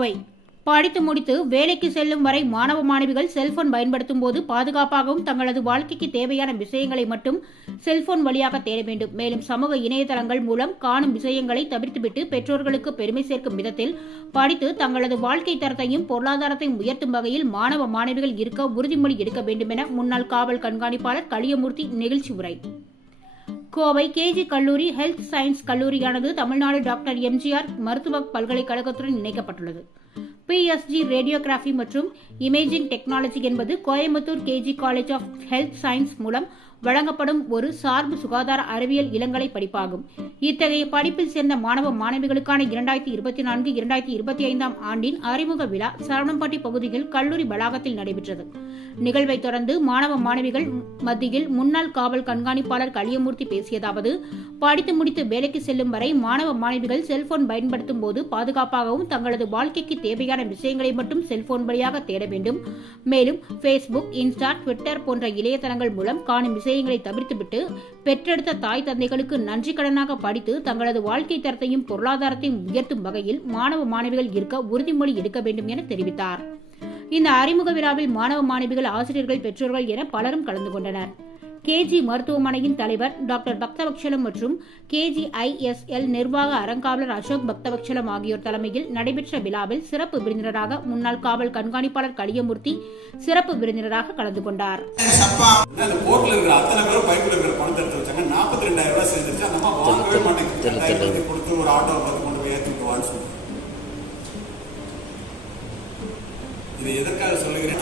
கோவை படித்து முடித்து வேலைக்கு செல்லும் வரை மாணவ மாணவிகள் செல்போன் பயன்படுத்தும் போது பாதுகாப்பாகவும் தங்களது வாழ்க்கைக்கு தேவையான விஷயங்களை மட்டும் செல்போன் வழியாக தேட வேண்டும். மேலும் சமூக இணையதளங்கள் மூலம் காணும் விஷயங்களை தவிர்த்துவிட்டு பெற்றோர்களுக்கு பெருமை சேர்க்கும் விதத்தில் படித்து தங்களது வாழ்க்கை தரத்தையும் பொருளாதாரத்தையும் உயர்த்தும் வகையில் மாணவ மாணவிகள் இருக்க உறுதிமொழி எடுக்க வேண்டும் என முன்னாள் காவல் கண்காணிப்பாளர் கலியமூர்த்தி நிகழ்ச்சி உரை. கோவை கேஜி கல்லூரி ஹெல்த் சயின்ஸ் கல்லூரியானது தமிழ்நாடு டாக்டர் எம்ஜிஆர் மருத்துவ பல்கலைக்கழகத்துடன் இணைக்கப்பட்டுள்ளது. PSG ரேடியோகிராஃபி மற்றும் இமேஜிங் டெக்னாலஜி என்பது Coimbatore KG college of health science மூலம் வழங்கப்படும் ஒரு சார்பு சுகாதார அறிவியல் இளங்கலை படிப்பாகும். இத்தகைய படிப்பில் சேர்ந்த மாணவ மாணவிகளுக்கான 2024-2025 ஆண்டின் அறிமுக விழா சரவணம்பட்டி பகுதியில் கல்லூரி வளாகத்தில் நடைபெற்றது. நிகழ்வை தொடர்ந்து மாணவ மாணவிகள் மத்தியில் முன்னாள் காவல் கண்காணிப்பாளர் கலியமூர்த்தி பேசியதாவது, படித்து முடித்து வேலைக்கு செல்லும் வரை மாணவ மாணவிகள் செல்போன் பயன்படுத்தும் போது பாதுகாப்பாகவும் தங்களது வாழ்க்கைக்கு தேவையான விஷயங்களை மட்டும் செல்போன் வழியாக தேட வேண்டும். மேலும் பேஸ்புக், இன்ஸ்டா, ட்விட்டர் போன்ற இணையதளங்கள் மூலம் காணும் விஷயங்களை தவிர்த்துவிட்டு பெற்றெடுத்த தாய் தந்தைகளுக்கு நன்றி கடனாக படித்து தங்களது வாழ்க்கை தரத்தையும் பொருளாதாரத்தையும் உயர்த்தும் வகையில் மாணவ மாணவிகள் இருக்க உறுதிமொழி எடுக்க வேண்டும் என தெரிவித்தார். இந்த அறிமுக விழாவில் மாணவ மாணவிகள், ஆசிரியர்கள், பெற்றோர்கள் என பலரும் கலந்து கொண்டனர். கேஜி மருத்துவமனையின் தலைவர் டாக்டர் பக்தவத்சலம் மற்றும் KGISL நிர்வாக அறங்காவலர் அசோக் பக்தவத்சலம் ஆகியோர் தலைமையில் நடைபெற்ற விழாவில் சிறப்பு விருந்தினராக முன்னாள் காவல் கண்காணிப்பாளர் கலியமூர்த்தி சிறப்பு விருந்தினராக கலந்து கொண்டார். இதை எதற்காக சொல்லுகிறேன்?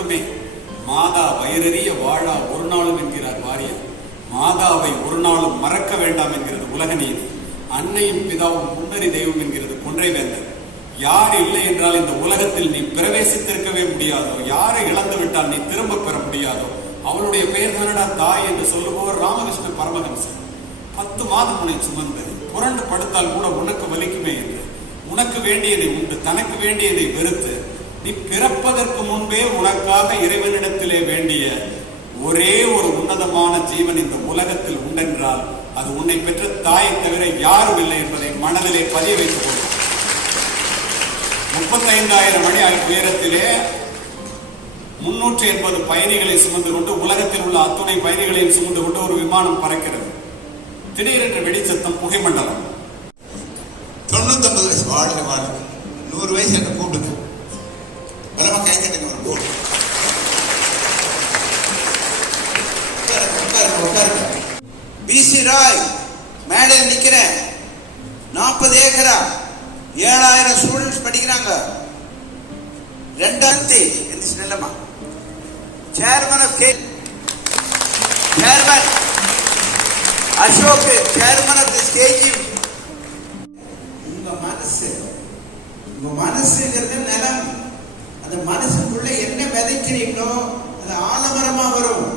மாதா வயிறறிய வாழா ஒரு நாளும் என்கிறார் வாரியார். மாதாவை ஒரு நாளும் மறக்க வேண்டாம் என்கிறது உலக நீதி. அன்னையும் பிதாவும் முன்னறி தெய்வம் என்கிறது கொன்றை வேந்தர். யார் இல்லை என்றால் இந்த உலகத்தில் நீ பிரவேசித்திருக்கவே முடியாதோ, யாரை இழந்து விட்டால் நீ திரும்ப பெற முடியாதோ, அவளுடைய பெயர் தானடா தாய் என்று சொல்லுபவர் ராமகிருஷ்ண பரமஹம்சர். 10 மாதம் உன்னை சுமந்து புரண்டு படுத்தால் கூட உனக்கு வலிக்குமே என்று உனக்கு வேண்டியதை உண்டு, தனக்கு வேண்டியதை வெறுத்து நீ பிறப்பதற்கு முன்பே உனக்காக இறைவனிடத்திலே வேண்டிய ஒரே ஒரு உன்னதமான ஜீவன் இந்த உலகத்தில் உண்டென்றால் அது உன்னை பெற்ற தாயை தவிர யாரும் இல்லை என்பதை மனதிலே பதிய வைத்துக் கொள்ளும். 35,000 அடி உயரத்திலே 380 பயணிகளை சுமந்து கொண்டு உலகத்தில் உள்ள அத்துணை பயணிகளையும் சுமந்து கொண்டு ஒரு விமானம் பறக்கிறது. திடீரென்று வெடிச்சத்தம், புகைமண்டலம். 99 வயசு வாழ்க்கை 100 வயசு என்ன கூட்டுது பலமா கைத்தட்டுங்க. ஒரு போல் BC ராய் மேடையில் நிக்கிறேன். 40 ஏக்கரா 7000 ஸ்டூடெண்ட்ஸ் படிக்கிறாங்க. 2000 நிலமா chairman of chairman Ashok chairman of stage. உங்க மனசுங்கிறது நிலம். அந்த மனசுக்குள்ள என்ன விதைக்கிறீங்களோ அது ஆலமரமா வரும்.